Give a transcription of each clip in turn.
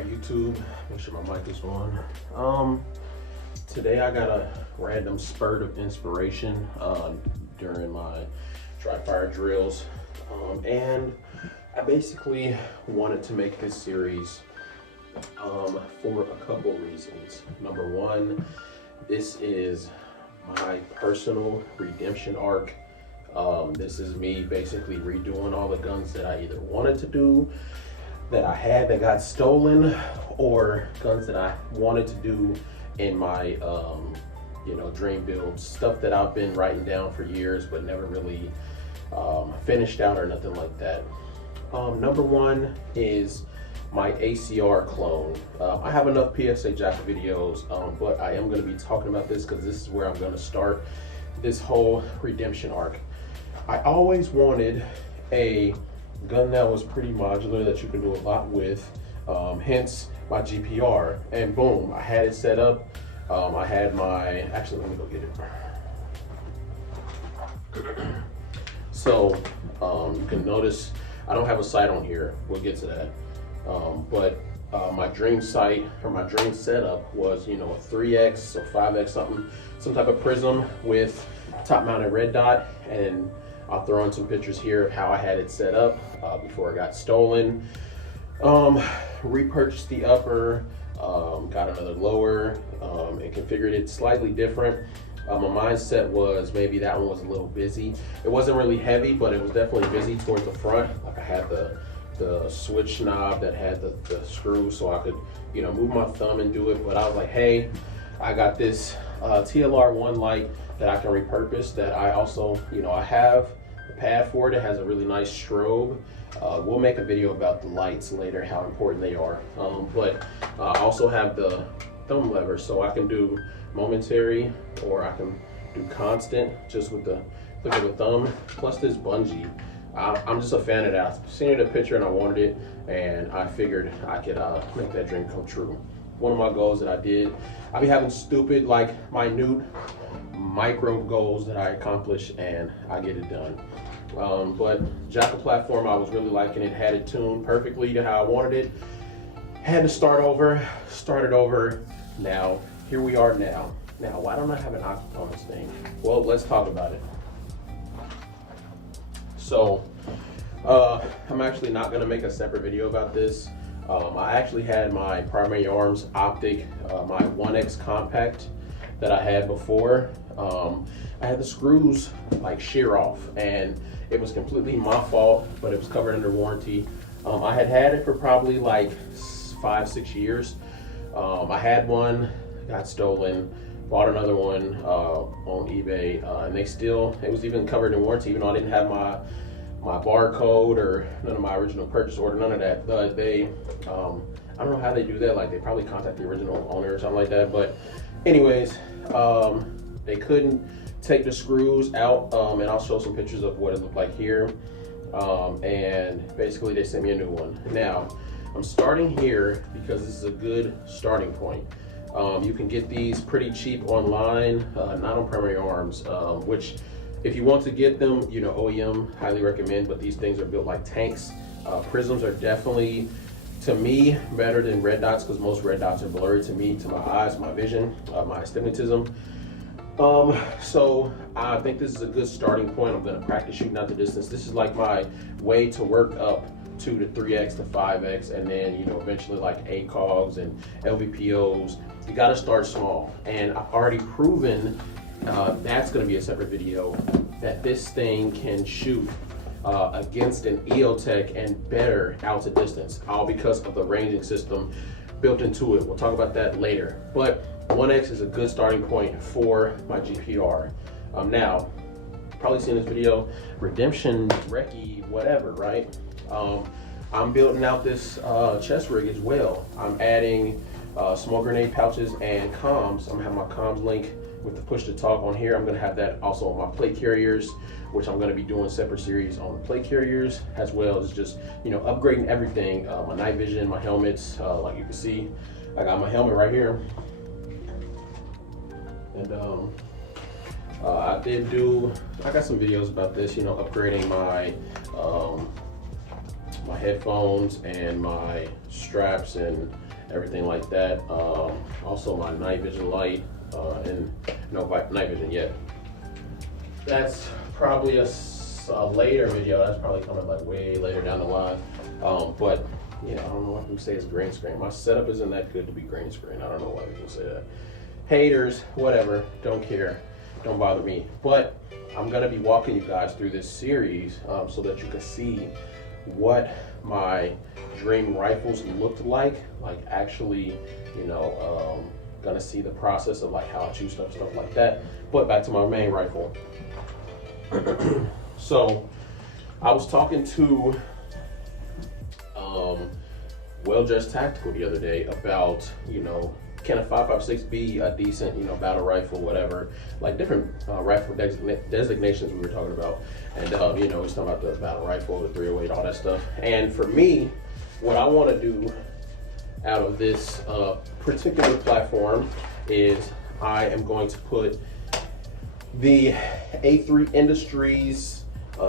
Alright, YouTube, make sure my mic is on. Today I got a random spurt of inspiration during my dry fire drills. And I basically wanted to make this series for a couple reasons. Number one, this is my personal redemption arc. This is me basically redoing all the guns that I either wanted to do, that I had that got stolen, or guns that I wanted to do in my dream builds, stuff that I've been writing down for years but never really finished out or nothing like that. Number one is my ACR clone. I have enough PSA Jack videos, but I am going to be talking about this because this is where I'm going to start this whole redemption arc. I always wanted a gun that was pretty modular, that you can do a lot with, hence my GPR, and boom, I had it set up. I had my, actually let me go get it. So you can notice I don't have a sight on here, we'll get to that. But my dream sight, or my dream setup was, a 3X or 5X something, some type of prism with top mounted red dot, and I'll throw in some pictures here of how I had it set up before it got stolen. Repurchased the upper, got another lower, and configured it slightly different. My mindset was maybe that one was a little busy. It wasn't really heavy, but it was definitely busy towards the front. Like I had the switch knob that had the screw, so I could move my thumb and do it. But I was like, hey, I got this TLR1 light that I can repurpose, that I also, I have the pad for it. It has a really nice strobe. We'll make a video about the lights later, how important they are. But I also have the thumb lever, so I can do momentary or I can do constant just with the click of the thumb, plus this bungee. I'm just a fan of that. I've seen it in a picture and I wanted it, and I figured I could make that dream come true. One of my goals that I did, I be having stupid, like minute, micro goals that I accomplish, and I get it done. But Jackal platform, I was really liking it, had it tuned perfectly to how I wanted it. Had to start it over. Now, here we are now. Now, why don't I have an octopus on this thing? Well, let's talk about it. So, I'm actually not gonna make a separate video about this. I actually had my primary arms optic, my 1X compact that I had before. I had the screws like shear off, and it was completely my fault, but it was covered under warranty. I had it for probably like 5-6 years. I had one, got stolen, bought another one on eBay, and it was even covered in warranty, even though I didn't have my barcode or none of my original purchase order, none of that. But they, I don't know how they do that, like they probably contact the original owner or something like that. But anyways, they couldn't take the screws out, and I'll show some pictures of what it looked like here. And basically they sent me a new one. Now, I'm starting here because this is a good starting point. You can get these pretty cheap online, not on Primary Arms, which if you want to get them, OEM, highly recommend, but these things are built like tanks. Prisms are definitely, to me, better than red dots, because most red dots are blurry to me, to my eyes, my vision, my astigmatism. So I think this is a good starting point. I'm gonna practice shooting out the distance. This is like my way to work up to the 3X to 5X, and then eventually like ACOGs and LVPOs. You gotta start small, and I've already proven, that's gonna be a separate video, that this thing can shoot against an EOTech and better out to distance, all because of the ranging system built into it. We'll talk about that later. But 1X is a good starting point for my GPR. Now, probably seen this video, Redemption, Recce, whatever, right? I'm building out this chest rig as well. I'm adding small grenade pouches and comms. I'm gonna have my comms link with the push to talk on here. I'm gonna have that also on my plate carriers, which I'm gonna be doing separate series on the plate carriers, as well as just upgrading everything. My night vision, my helmets, like you can see, I got my helmet right here. And I got some videos about this, upgrading my my headphones and my straps and everything like that. Also my night vision light, and no night vision yet. That's probably a later video. That's probably coming like way later down the line. But yeah, I don't know why people say it's green screen. My setup isn't that good to be green screen. I don't know why people say that. Haters, whatever, don't care, don't bother me. But I'm gonna be walking you guys through this series so that you can see what my dream rifles looked like actually, you know, gonna see the process of like how I choose stuff like that. But back to my main rifle. So I was talking to Well Dressed Tactical the other day about, you know, can a 5.56 be a decent, you know, battle rifle, whatever, like different rifle designations we were talking about. And, you know, he's talking about the battle rifle, the 308, all that stuff. And for me, what I want to do out of this particular platform is I am going to put the A3 Industries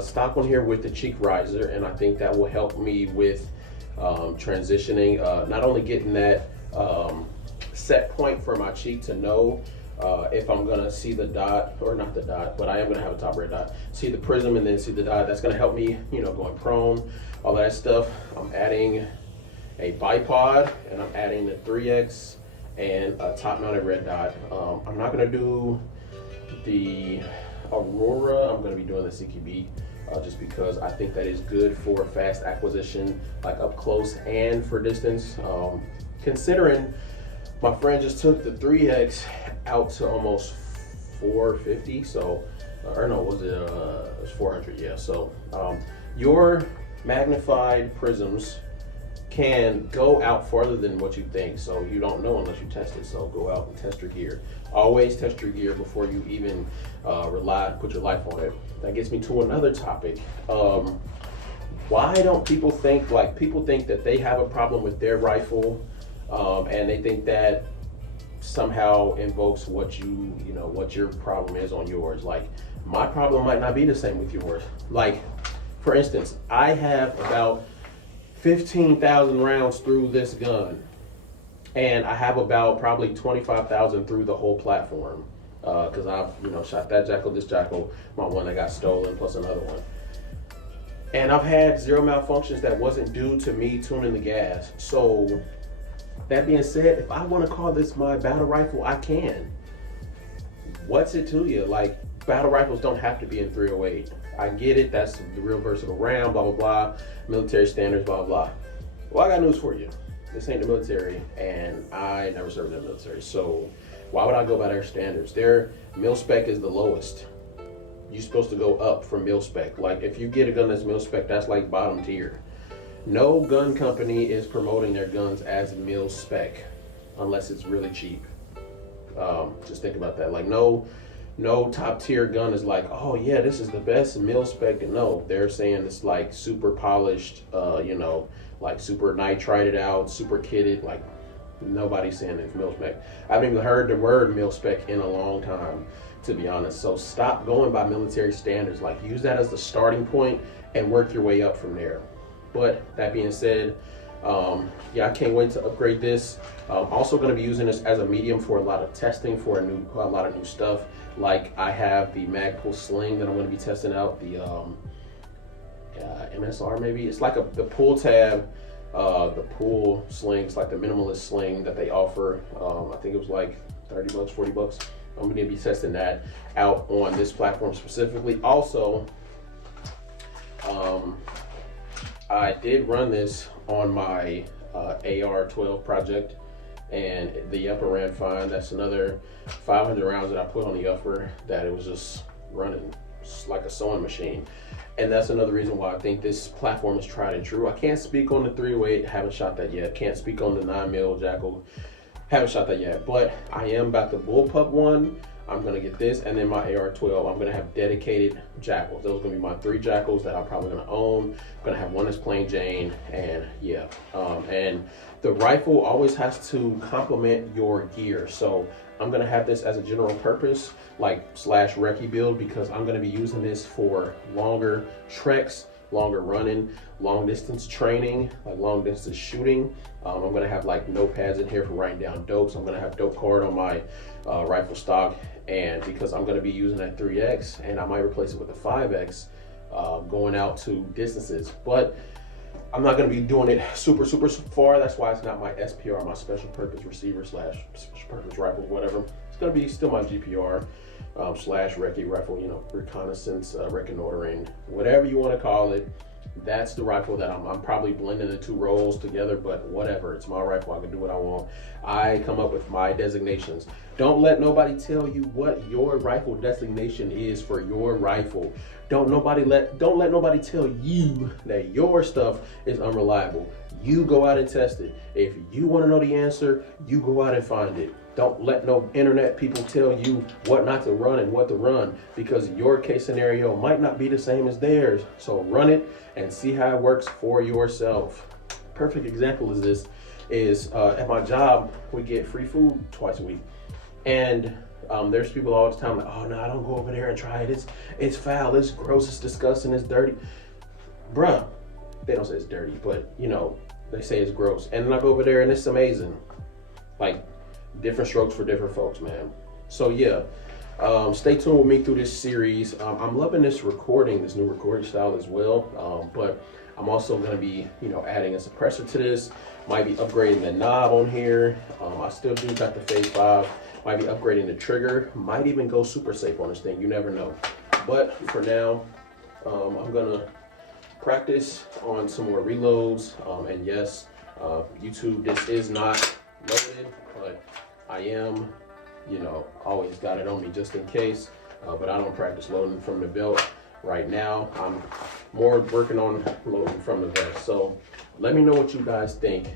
stock on here with the cheek riser, and I think that will help me with transitioning, not only getting that set point for my cheek to know if I'm gonna see the dot, or not the dot, but I am gonna have a top red dot, see the prism and then see the dot. That's gonna help me, you know, going prone, all that stuff. I'm adding a bipod, and I'm adding the 3X and a top mounted red dot. I'm not gonna do the Aurora, I'm gonna be doing the CQB. Just because I think that is good for fast acquisition, like up close and for distance. Considering my friend just took the 3X out to almost 450, so, or no, was it was 400, yeah. So your magnified prisms can go out farther than what you think, so you don't know unless you test it. So go out and test your gear. Always test your gear before you even put your life on it. That gets me to another topic. Why don't people think, like, people think that they have a problem with their rifle, and they think that somehow invokes what what your problem is on yours. Like, my problem might not be the same with yours. Like, for instance, I have about 15,000 rounds through this gun, and I have about probably 25,000 through the whole platform, because I've, you know, shot that jackal, this jackal, my one that got stolen, plus another one. And I've had 0 malfunctions that wasn't due to me tuning the gas. So that being said, if I want to call this my battle rifle, I can. What's it to you? Like, battle rifles don't have to be in 308. I get it, that's the real versatile round, blah, blah, blah, military standards, blah, blah. Well, I got news for you. This ain't the military, and I never served in the military, so why would I go by their standards? Their mil spec is the lowest. You're supposed to go up from mil spec. Like, if you get a gun that's mil spec, that's like bottom tier. No gun company is promoting their guns as mil spec unless it's really cheap. Just think about that. Like, no top tier gun is like, oh yeah, this is the best mil spec. No, they're saying it's like super polished, you know, like super nitrited out, super kitted. Like, nobody's saying it's mil spec. I haven't even heard the word mil spec in a long time, to be honest. So stop going by military standards. Like, use that as the starting point and work your way up from there. But that being said, yeah, I can't wait to upgrade this. I'm also going to be using this as a medium for a lot of testing for a lot of new stuff. Like, I have the Magpul sling that I'm going to be testing out, the MSR maybe. It's like the pull tab, the pull slings, like the minimalist sling that they offer. I think it was like 30 bucks, 40 bucks. I'm going to be testing that out on this platform specifically. Also, I did run this on my AR-12 project, and the upper ran fine. That's another 500 rounds that I put on the upper that it was just running like a sewing machine. And that's another reason why I think this platform is tried and true. I can't speak on the 308, haven't shot that yet. Can't speak on the 9mm Jackal, haven't shot that yet. But I am about the bullpup one. I'm gonna get this, and then my AR-12, I'm gonna have dedicated jackals. Those are gonna be my 3 jackals that I'm probably gonna own. I'm gonna have one that's plain Jane, and yeah. And the rifle always has to complement your gear. So I'm gonna have this as a general purpose, like / recce build, because I'm gonna be using this for longer treks, longer running, long distance training, like long distance shooting. I'm gonna have like notepads in here for writing down dopes. I'm gonna have dope card on my rifle stock, and because I'm gonna be using that 3X, and I might replace it with a 5X going out to distances. But I'm not gonna be doing it super far. That's why it's not my SPR, my special purpose receiver slash special purpose rifle, whatever. It's gonna be still my GPR slash recce rifle, you know, reconnaissance, reconnoitering, whatever you wanna call it. That's the rifle that I'm probably blending the two roles together, but whatever, it's my rifle, I can do what I want. I come up with my designations. Don't let nobody tell you what your rifle designation is for your rifle. Don't let nobody tell you that your stuff is unreliable. You go out and test it. If you want to know the answer, you go out and find it. Don't let no internet people tell you what not to run and what to run, because your case scenario might not be the same as theirs. So run it and see how it works for yourself. Perfect example is this is at my job, we get free food twice a week. And there's people all the time like, oh no, I don't go over there and try it. It's foul, it's gross, it's disgusting, it's dirty. Bruh, they don't say it's dirty, but you know, they say it's gross. And then I go over there and it's amazing. Like, different strokes for different folks, man. So yeah, stay tuned with me through this series. I'm loving this new recording style as well. But I'm also gonna be, you know, adding a suppressor to this. Might be upgrading the knob on here. I still do got the Phase 5. Might be upgrading the trigger. Might even go super safe on this thing. You never know. But for now, I'm gonna practice on some more reloads. And yes, YouTube, this is not loaded, but I am, you know, always got it on me just in case. But I don't practice loading from the belt right now. I'm more working on loading from the vest. So let me know what you guys think.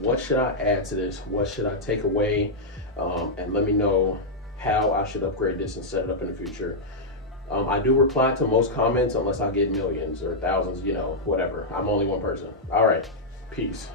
What should I add to this? What should I take away? And let me know how I should upgrade this and set it up in the future. I do reply to most comments unless I get millions or thousands, you know, whatever. I'm only one person. All right, peace.